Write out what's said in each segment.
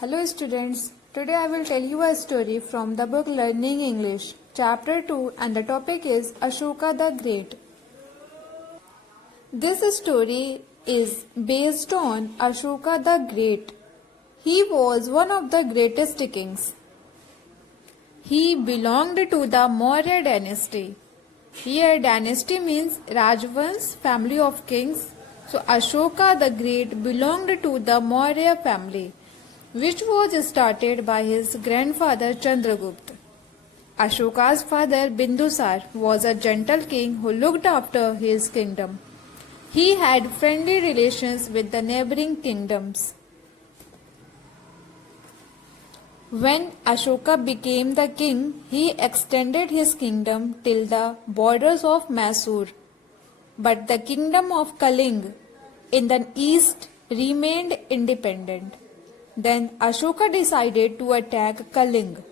Hello students, today I will tell you a story from the book Learning English, chapter 2, and the topic is Ashoka the Great. This story is based on Ashoka the Great. He was one of the greatest kings. He belonged to the Maurya dynasty. Here dynasty means Rajvansh, family of kings. So Ashoka the Great belonged to the Maurya family, which was started by his grandfather Chandragupta. Ashoka's father Bindusar was a gentle king who looked after his kingdom. He had friendly relations with the neighboring kingdoms. When Ashoka became the king, he extended his kingdom till the borders of Mysore. But the kingdom of Kalinga in the east remained independent. Then Ashoka decided to attack Kalinga.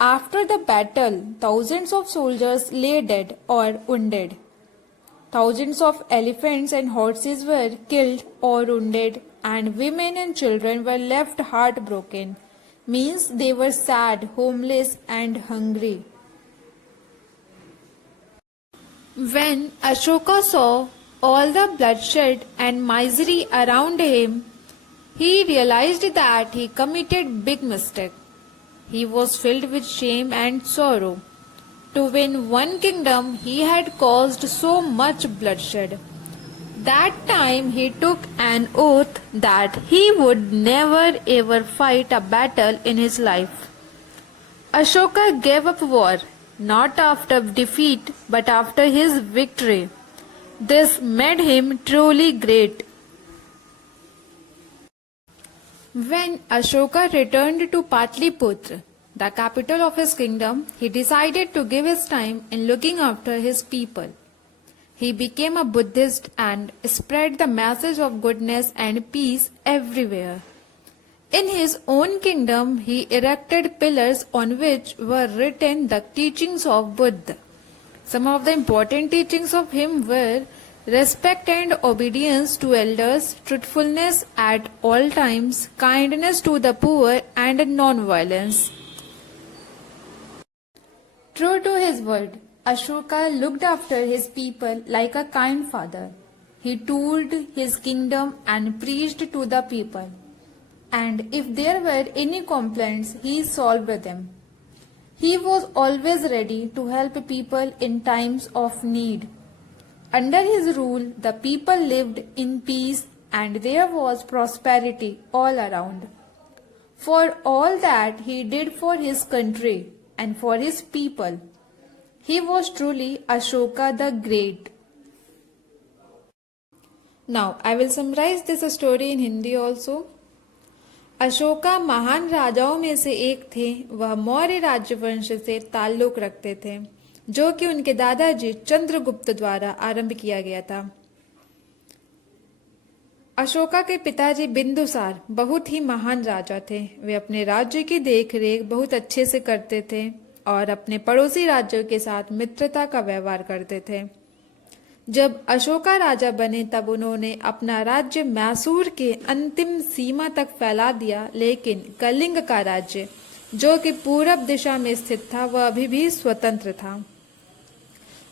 After the battle, thousands of soldiers lay dead or wounded. Thousands of elephants and horses were killed or wounded, and women and children were left heartbroken. Means they were sad, homeless, and hungry. When Ashoka saw all the bloodshed and misery around him, he realized that he committed big mistake. He was filled with shame and sorrow. To win one kingdom, he had caused so much bloodshed. That time he took an oath that he would never ever fight a battle in his life. Ashoka gave up war, not after defeat but after his victory. This made him truly great. When Ashoka returned to Patliputra, the capital of his kingdom, he decided to give his time in looking after his people. He became a Buddhist and spread the message of goodness and peace everywhere. In his own kingdom, he erected pillars on which were written the teachings of Buddha. Some of the important teachings of him were respect and obedience to elders, truthfulness at all times, kindness to the poor, and non-violence. True to his word, Ashoka looked after his people like a kind father. He toured his kingdom and preached to the people. And if there were any complaints, he solved them. He was always ready to help people in times of need. Under his rule, the people lived in peace and there was prosperity all around. For all that he did for his country and for his people, he was truly Ashoka the Great. Now, I will summarize this story in Hindi also. Ashoka महान राजाओं में से एक थे। वह मौर्य राजवंश से ताल्लुक रखते थे, जो कि उनके दादाजी चंद्रगुप्त द्वारा आरंभ किया गया था। अशोका के पिताजी बिंदुसार बहुत ही महान राजा थे। वे अपने राज्य की देखरेख बहुत अच्छे से करते थे और अपने पड़ोसी राज्यों के साथ मित्रता का व्यवहार करते थे। जब अशोका राजा बने तब उन्होंने अपना राज्य मैसूर के अंतिम सीमा तक फैला दिया, लेकिन कलिंग का राज्य, जो कि पूरब दिशा में स्थित था, वह अभी भी स्वतंत्र था।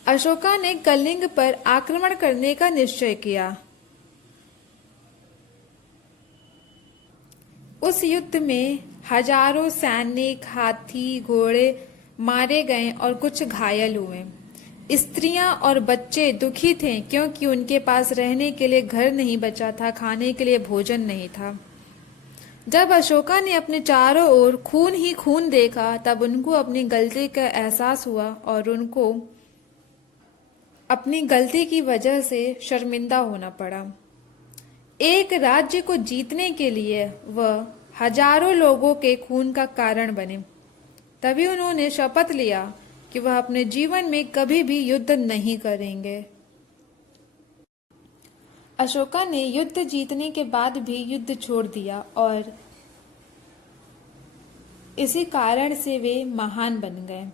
अशोका ने कलिंग पर आक्रमण करने का निश्चय किया। उस युद्ध में हजारों सैनिक, हाथी, घोड़े मारे गए और कुछ घायल हुए। स्त्रियां और बच्चे दुखी थे क्योंकि उनके पास रहने के लिए घर नहीं बचा था, खाने के लिए भोजन नहीं था। जब अशोका ने अपने चारों ओर खून ही खून देखा, तब उनको अपनी गलती का एहसास हुआ और उनको अपनी गलती की वजह से शर्मिंदा होना पड़ा। एक राज्य को जीतने के लिए वह हजारों लोगों के खून का कारण बने। तभी उन्होंने शपथ लिया कि वह अपने जीवन में कभी भी युद्ध नहीं करेंगे। अशोका ने युद्ध जीतने के बाद भी युद्ध छोड़ दिया और इसी कारण से वे महान बन गए।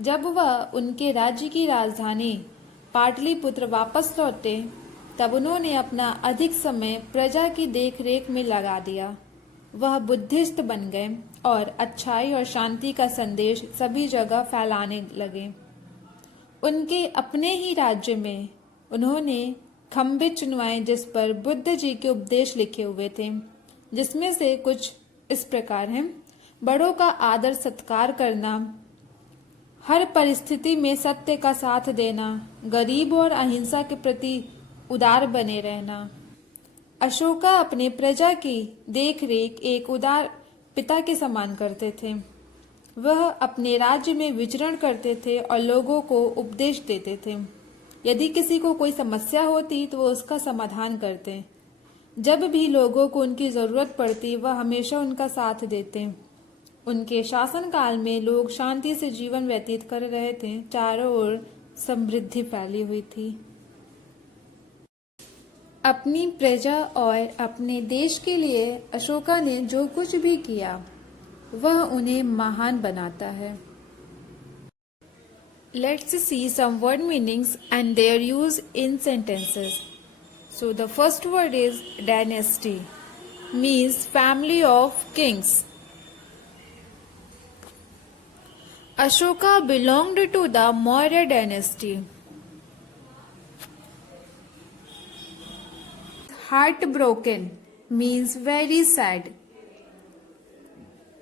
जब वह उनके राज्य की राजधानी पाटलिपुत्र वापस लौटे, तब उन्होंने अपना अधिक समय प्रजा की देखरेख में लगा दिया। वह बुद्धिस्ट बन गए और अच्छाई और शांति का संदेश सभी जगह फैलाने लगे। उनके अपने ही राज्य में उन्होंने खंभे चुनवाए जिस पर बुद्ध जी के उपदेश लिखे हुए थे, जिसमें से कुछ इस प्रकार हैं। बड़ों का आदर सत्कार करना, हर परिस्थिति में सत्य का साथ देना, गरीब और अहिंसा के प्रति उदार बने रहना। अशोका अपने प्रजा की देखरेख एक उदार पिता के समान करते थे। वह अपने राज्य में विचरण करते थे और लोगों को उपदेश देते थे। यदि किसी को कोई समस्या होती तो वो उसका समाधान करते। जब भी लोगों को उनकी जरूरत पड़ती वह हमेशा उनका साथ देते। उनके शासनकाल में लोग शांति से जीवन व्यतीत कर रहे थे। चारों ओर समृद्धि फैली हुई थी। अपनी प्रजा और अपने देश के लिए अशोका ने जो कुछ भी किया वह उन्हें महान बनाता है। Let's see some word meanings and their use in sentences. So the first word is dynasty, means family of kings. Ashoka belonged to the Maurya dynasty. Heartbroken means very sad.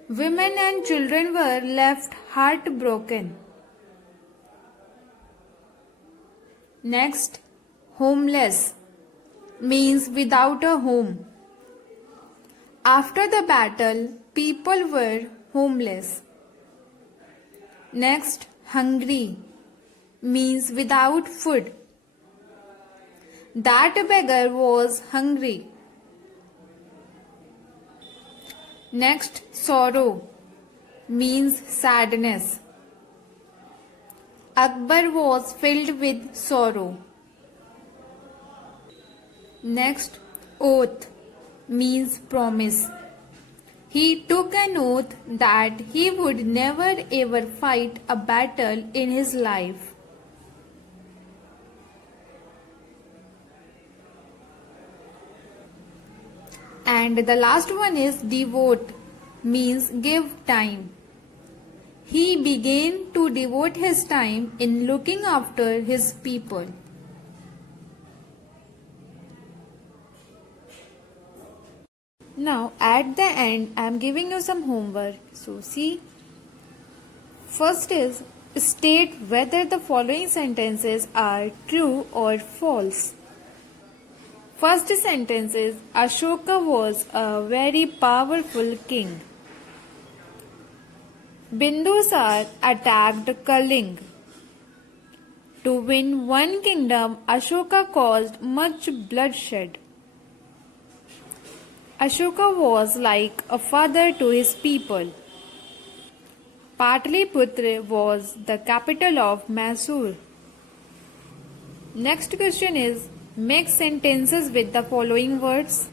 Women and children were left heartbroken. Next, homeless means without a home. After the battle, people were homeless. Next, hungry means without food. That beggar was hungry. Next, sorrow means sadness. Akbar was filled with sorrow. Next, oath means promise. He took an oath that he would never ever fight a battle in his life. And the last one is devote, means give time. He began to devote his time in looking after his people. Now at the end I am giving you some homework. So see, first is state whether the following sentences are true or false. First sentence is Ashoka was a very powerful king. Bindusar attacked Kaling. To win one kingdom, Ashoka caused much bloodshed. Ashoka was like a father to his people. Patliputra was the capital of Mysore. Next question is, make sentences with the following words: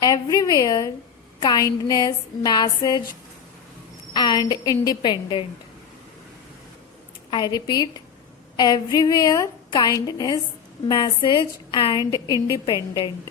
everywhere, kindness, message, and independent. I repeat, everywhere, kindness, message, and independent.